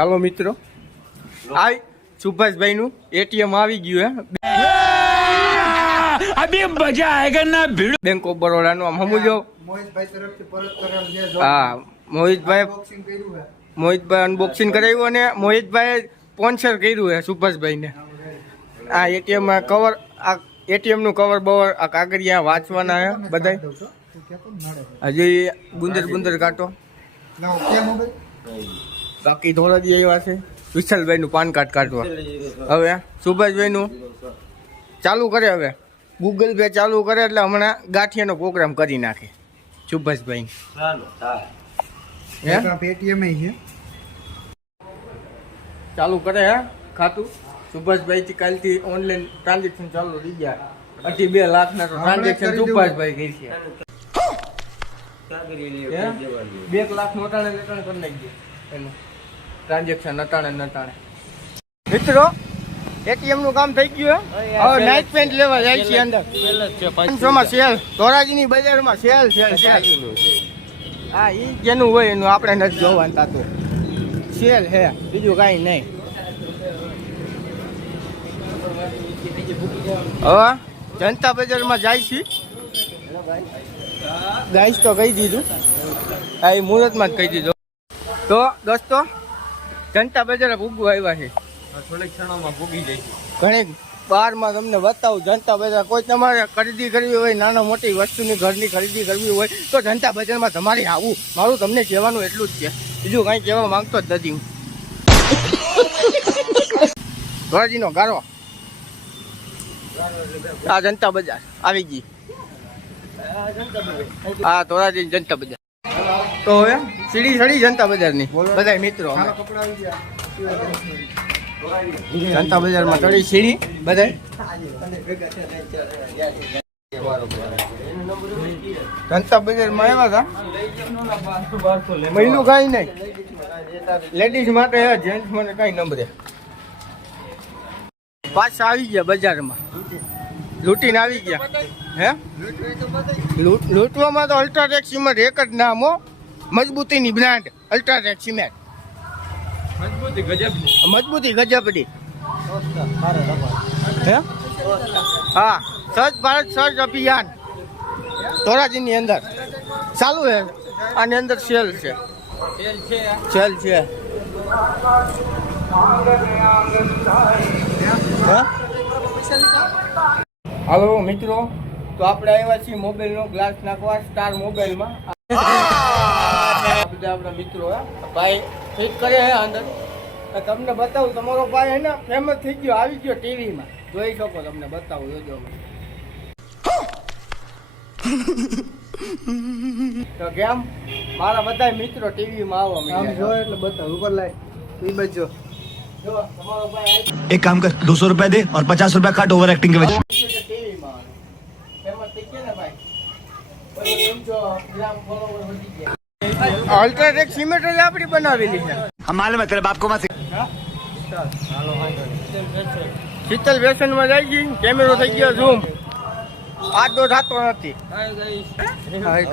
ચાલો મિત્રો. આ સુભાષભાઈનું એટીએમ આવી ગયું હે. અભી મજા આયેગા ના ભીડ? બેંક ઓફ બરોડાનું આમ સમજો. હા મોહિતભાઈ બોક્સિંગ કર્યું હે મોહિતભાઈ અનબોક્સિંગ કરાવ્યું અને મોહિતભાઈ સ્પોન્સર કર્યું હે સુભાષભાઈને. આ એટીએમમાં કવર આ એટીએમનું કવર બવર આ કાગળિયા વાંચવાના હે બધા હજી ગુંદર ગુંદર કાઢો બાકી ધોરાજી આવ્યા છે. વિશાલભાઈ નું પાન કાર્ડ કાઢવા. હવે સુભાષભાઈ નું ચાલુ કરે હવે. ગૂગલ પે ચાલુ કરે એટલે હમણાં ગાંઠિયાનો પ્રોગ્રામ કરી નાખે. સુભાષભાઈ. પેટીએમ છે. ચાલુ કરે હે ખાતું. સુભાષભાઈ થી કાલથી ઓનલાઈન ટ્રાન્ઝેક્શન ચાલુ થઈ ગયા. અઢી બે લાખ ના ટ્રાન્ઝેક્શન સુભાષભાઈ કરી છે. બે લાખ નોટાણે નટાણે કરી નાખી એનું. ટ્રાન્ઝેક્શન નટાણે નટાણે. મિત્રો એટીએમનું કામ થઈ ગયું હે? હવે નાઇટ પેન્ટ લેવા જાય છે અંદર. પાંચસો માં સેલ ધોરાજીની બજારમાં સેલ સેલ સેલ હા ઈ જેનું હોય એનું આપણે નથી જોવાનું તાતું. સેલ હે બીજું કાંઈ નહીં. હવે જનતા બજારમાં જાય છે. ગાઈસ તો કહી દીધું. આ ઈ મુહૂર્તમાં જ કહી દીધું. તો દોસ્તો જનતા બજાર ભૂગવા આવ્યા છે. થોડીક ક્ષણોમાં ભૂગી જાય ઘણી બહારમાં તમને બતાવું જનતા બજાર કોઈ તમારે ખરીદી કરવી હોય નાના મોટી વસ્તુની ઘરની ખરીદી કરવી હોય તો જનતા બજારમાં તમારે આવું. મારું તમને કહેવાનું એટલું જ છે. બીજું કાંઈ કહેવા માંગતો જ નથી હું. ધોરાજીનો ગારો. આ જનતા બજાર. આવી ગઈ. આ ધોરાજી જનતા બજાર. તો હવે સીડી સડી જનતા બજારની. બધા મિત્રો જનતા બજારમાં ચડી સીડી બધા જનતા બજારમાં આવ્યા હતા. મહિલું કાંઈ નહીં. લેડીઝ માટે જેન્ટ્સ માટે કઈ નંબરે પાછા આવી ગયા બજારમાં. લૂંટીને આવી ગયા. હે? લૂંટ- લૂંટવામાં તો અલ્ટ્રાટેક સિમેન્ટ એક જ નામ હો. મજબૂતીની બ્રાન્ડ અલ્ટ્રાટેક સિમેન્ટ મજબૂતી ગજબની. મજબૂતી હે? હા સ્વચ્છ ભારત સ્વચ્છ અભિયાન. ધોરાજીની અંદર. ચાલુ છે. આની અંદર સેલ છે. સેલ છે. હે? હાલો મિત્રો તો આપણે આવ્યા છીએ મોબાઈલનો ગ્લાસ નાખવા સ્ટાર મોબાઈલમાં. બધા આપણા મિત્રો હે ભાઈ ફિટ કરે હે અંદર તો તમને બતાવું તમારો ભાઈ હે ને ફેમસ થઈ ગયો આવી ગયો ટીવીમાં જોઈ શકો તમને બતાવું જોજો અમે. તો કેમ મારા બધા મિત્રો ટીવીમાં આવો આમ જો એટલે બતાવ ઉપર લાય ઈ બજો જો તમારો ભાઈ આવી एक काम कर दो सौ रुपया दे और पचास रुपया काट ओवर एक्टिंग के वजह ટીવીમાં ફેમસ થઈ ગયા ને ભાઈ પછી એમ જો ગ્રામ ફોલોવર વધી ગયા અલ્ટ્રાટેક સિમેન્ટ જ આપણી બનાવેલી છે. અમારે મતલબ આપકો માં શીતલ વ્યસનમાં જાય ગઈ કેમેરો થઈ ગયો ઝૂમ આજ નો થતો નથી. હાય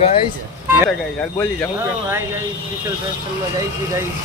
ગાઈસ હાય ગાઈસ બોલી જાઉં હાય ગાઈસ શીતલ વ્યસનમાં જાય ગઈ ગાઈસ